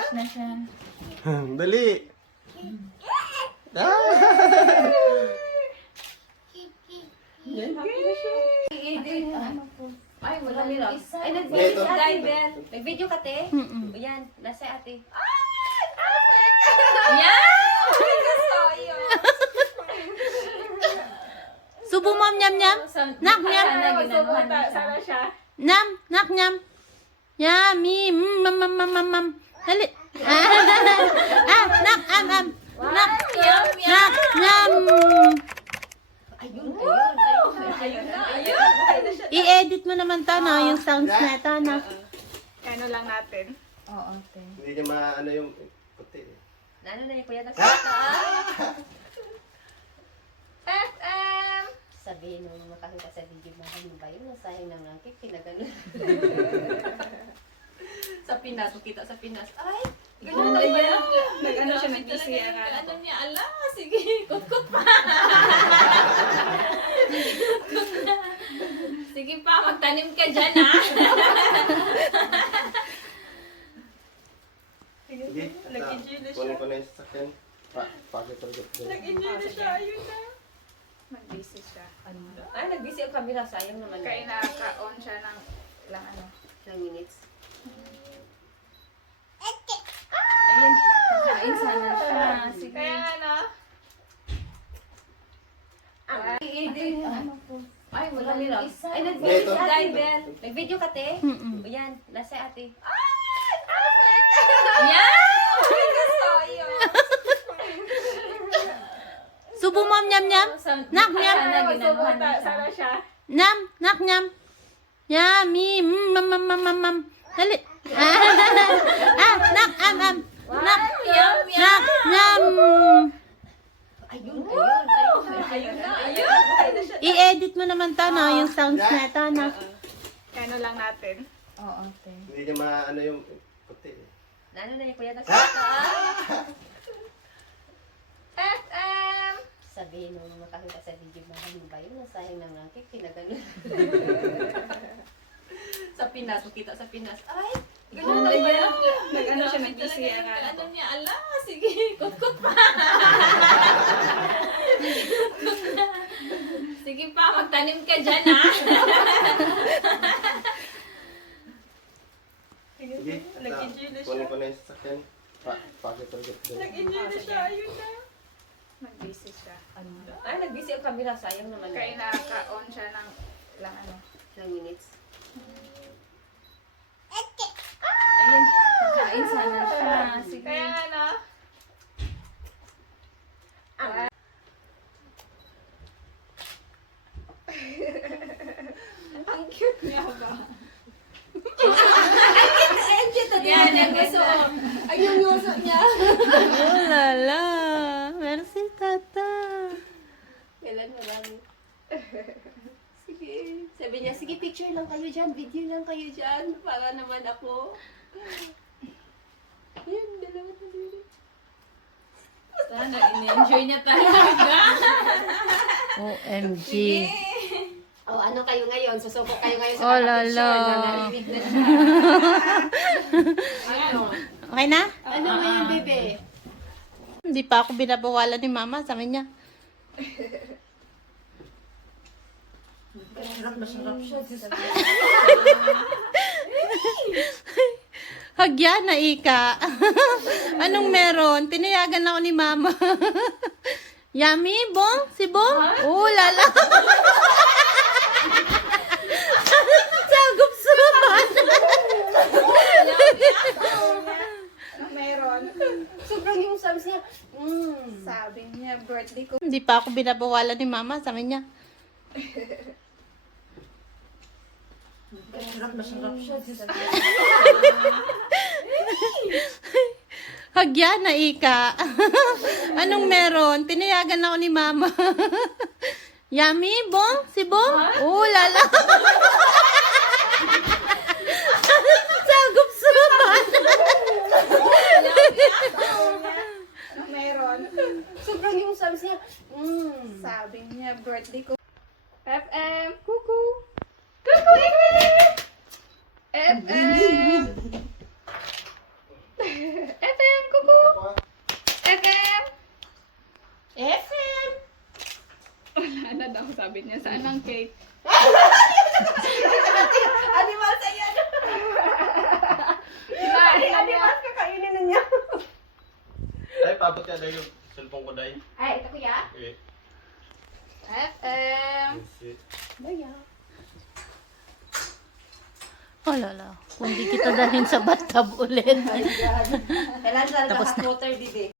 Fresh na siya. Dali! Ah! Ay, wala nila. Ay, Dito. nag-video si Ate Bel. Nag-video ka, te? Yan, nasa ate. Subo mom nyam nyam. Nak nyam. Sana siya. Nyam, nak nyam. Yummy. Mam mam mam mam mam. Dali. Ah, nak am. Nak. Nak nyam. Ayun. I-edit mo naman to, no? Yung sounds na ito, no? Ano lang natin. Oo, te. Hindi niya maano yung puti. Ano na yung kuya na sa FM! Sabihin nung makakita sa video na ano ba yun? Sayang ng langkik, pinagano. Sa Pinas, kita sa Pinas. Ay, ganun na ba yan? Nag-ano siya, nag-busy ang Ano niya, ala, sige, kutkut pa. Sige pa, magtanim ka dyan, ha? Sige, kunin ko na yung sasakyan. Pakipagod ko. Nag-enjoy na siya, ayun na. Mag-busy siya. Ay, nag-busy ang camera, sayang naman. Kaya naka-on siya ng ilang ano. Ilang minutes. Ayun, kakain sana siya. Sige. Kaya ano, Ay, wala nila. Ay, nag-video si Ate Bel. Nag-video ka, te? Yan, nasa ate. Subo mom nyam nyam. Nak nyam. Sana ginanuhan na siya. sana siya. Nyam, nak nyam. Yummy. Mam mam mam mam mam. Dali. Ah, nak am. Nak. Nak nyam. Ayun. I-edit mo naman to, no? Yung sounds na ito, no? Ano lang natin. Oo, te. Hindi niya maano yung puti. Ano na yung kuya na sa FM! Sabihin nung makakita sa video na ano ba yun? Sayang ng langkik, pinagano. Sa Pinas, kita sa Pinas. Ay, ganun na ba yan? Nag-ano siya, nag-busy ang Ano ano. niya, ala, sige, kutkut pa. Sige pa, magtanim ka dyan, ha? Sige, kunin ko na yung sasakyan. Pakipagod ko. Nag-enjoy na siya, ayun na. Mag-busy siya. Ay, nag-busy ang camera, sayang naman. Kaya naka-on siya ng ilang ano. Ilang minutes. Ayun, kakain sana siya. Sige. Kaya ano, Ang cute niya ba? Yan, ang gusto ko. Ay, yung yuso niya. Oh, lala. Merci, tata. Kailan marami? Sige. Sabi niya, sige, picture lang kayo dyan, video lang kayo dyan, para naman ako. Ayun, dalawa na dito. Sana, in-enjoy niya talaga. OMG. Oh, ano kayo ngayon? Susuko kayo ngayon sa Oh, picture lala. na narinig na siya. Ano? Okay na? Ano mo yung bebe? Hindi pa ako binabawalan ni mama. Sabi niya, Masarap siya. hagya na ika. Anong meron? Pinayagan ako ni mama. Yummy, Bong? Si Bong? Oh, lala. Sagup suman. meron. Sobrang yung sabi niya. Sabi niya, birthday ko. Hindi pa ako binabawalan ni mama. Sabi niya, Masarap siya. hagya na ika. Anong meron? Pinayagan ako ni mama. Yummy, Bong? Si Bong? Oh, lala. Sagup suman. Meron. Sobrang yung sabi niya. Sabi niya, birthday ko. FM! Kuku! Kuku! FM! FM, kuku! Ako ah. FM! FM! Wala na daw, sabi niya. Saan ang cake? Animal sa yan! Animal, kakainin na niya. Ay, pabot ka dahil yung cellphone ko dahil. Ay, ito kuya. Eh, FM! shit. Baya. Oh, lala. Kung di kita dalhin sa bathtub ulit. Kailan talaga Tapos hot water, didi?